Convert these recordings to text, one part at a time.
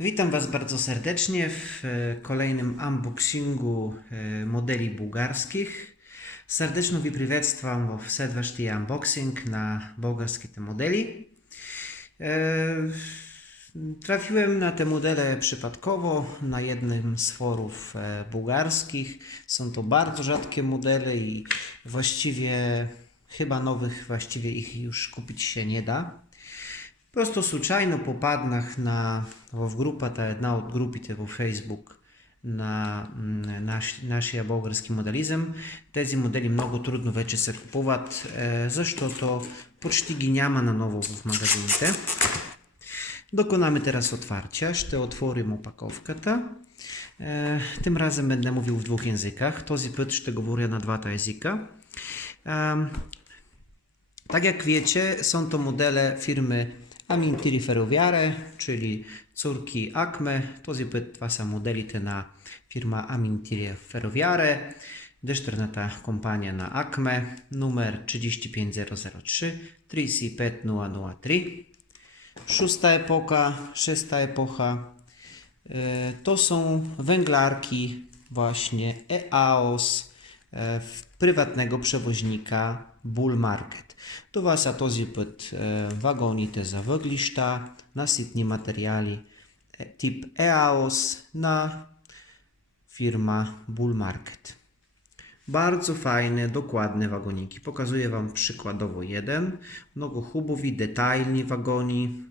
Witam Was bardzo serdecznie w e, kolejnym unboxingu e, modeli bułgarskich. Serdeczno Ви приветствам в следващия unboxing na bułgarskie te modeli. E, Trafiłem na te modele przypadkowo na jednym z forów e, bułgarskich. Są to bardzo rzadkie modele i właściwie chyba nowych właściwie ich już kupić się nie da. Просто случайно попаднах на, в групата, една от групите във Фейсбук на наш, нашия български моделизъм. Тези модели много трудно вече се купуват, е, защото почти ги няма наново в магазините. Dokonamy teraz otwarcia. Ще otworzymy opakowkата. E, tym razem będę mówił w dwóch językach. Път ще говоря на двата езика. Em, tak jak wiecie, są to modele amintiri ferroviare, czyli córki ACME, tozi pytwa modelite na firma Amintiri Ferroviare, deszternata kompania na ACME, numer 35003 35003. Szósta epoka, szósta epocha, e, to są węglarki właśnie EAOS e, prywatnego przewoźnika Bull Market. Това са този път е, вагоните за въглища, наситни материали е, тип EAOS na firma Bull Market. Bardzo fajne, dokładne wagoniki. Pokazuję Wam przykładowo jeden. Mnogo hubowi, detalni wagoni.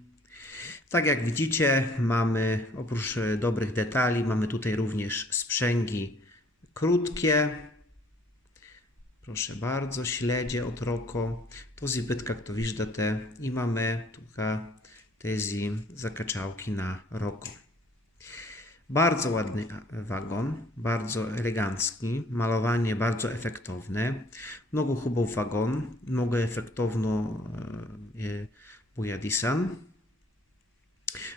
Tak jak widzicie, mamy oprócz e, dobrych detali, mamy tutaj również sprzęgi krótkie. Proszę bardzo, śledzie, otroko. To zibytka ktowiżda te i mamy tuka tezi zakaczałki na roko. Bardzo ładny wagon, bardzo elegancki, malowanie bardzo efektowne. Mnogo chubów wagon, mnogo efektowno e, e bujadisan.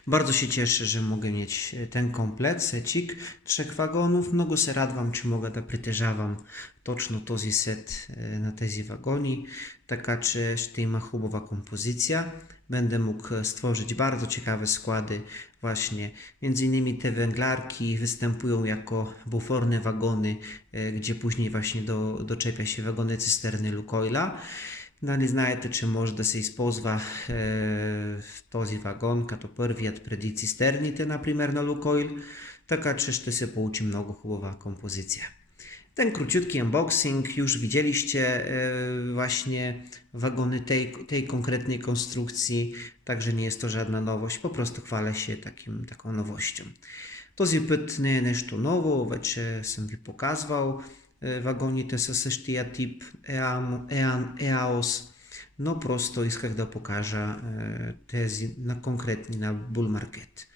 Bardzo się cieszę, że mogę mieć e, ten komplet, secik trzech wagonów. Mnogo se радвам, че мога да притежавам точно този сет е, на тези вагони, така че ще има хубава композиcja. Będę mógł e, stworzyć bardzo ciekawe składy właśnie. Między innymi te węglarki występują jako buforne wagony, e, gdzie później właśnie do, doczepia się wagony cysterny Lukoila. Дали знаете, че може да се използва е, този вагон като първият преди цистерните, например на Лукойл, така че ще се получи много хубава композиция. Ten króciutki unboxing, już widzieliście e, właśnie wagony tej, tej konkretnej konstrukcji, także nie jest to żadna nowość, po prostu chwalę się takim, taką nowością. Този път не е нещо ново, вече съм ви показвал е, вагоните със същия тип EAM, EAN, EAOS, но просто исках да покажа е, тези на конкретни на Bull Market.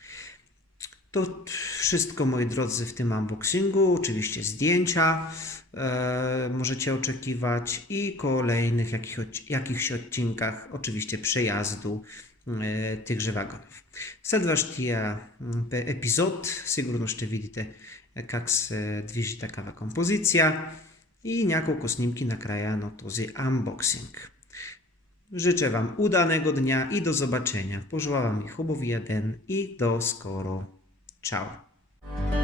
To wszystko, moi drodzy, w tym unboxingu. Oczywiście zdjęcia e, możecie oczekiwać i kolejnych jakich, odci- jakichś odcinkach, oczywiście przejazdu e, tychże wagonów. В следващия м, пе- епизод сигурно ще видите е, как се движи такава композиция i няколко снимки накрая на този unboxing. Życzę Wam udanego dnia i do zobaczenia. Pożełam mi hubowija den i do skoro. Ciao.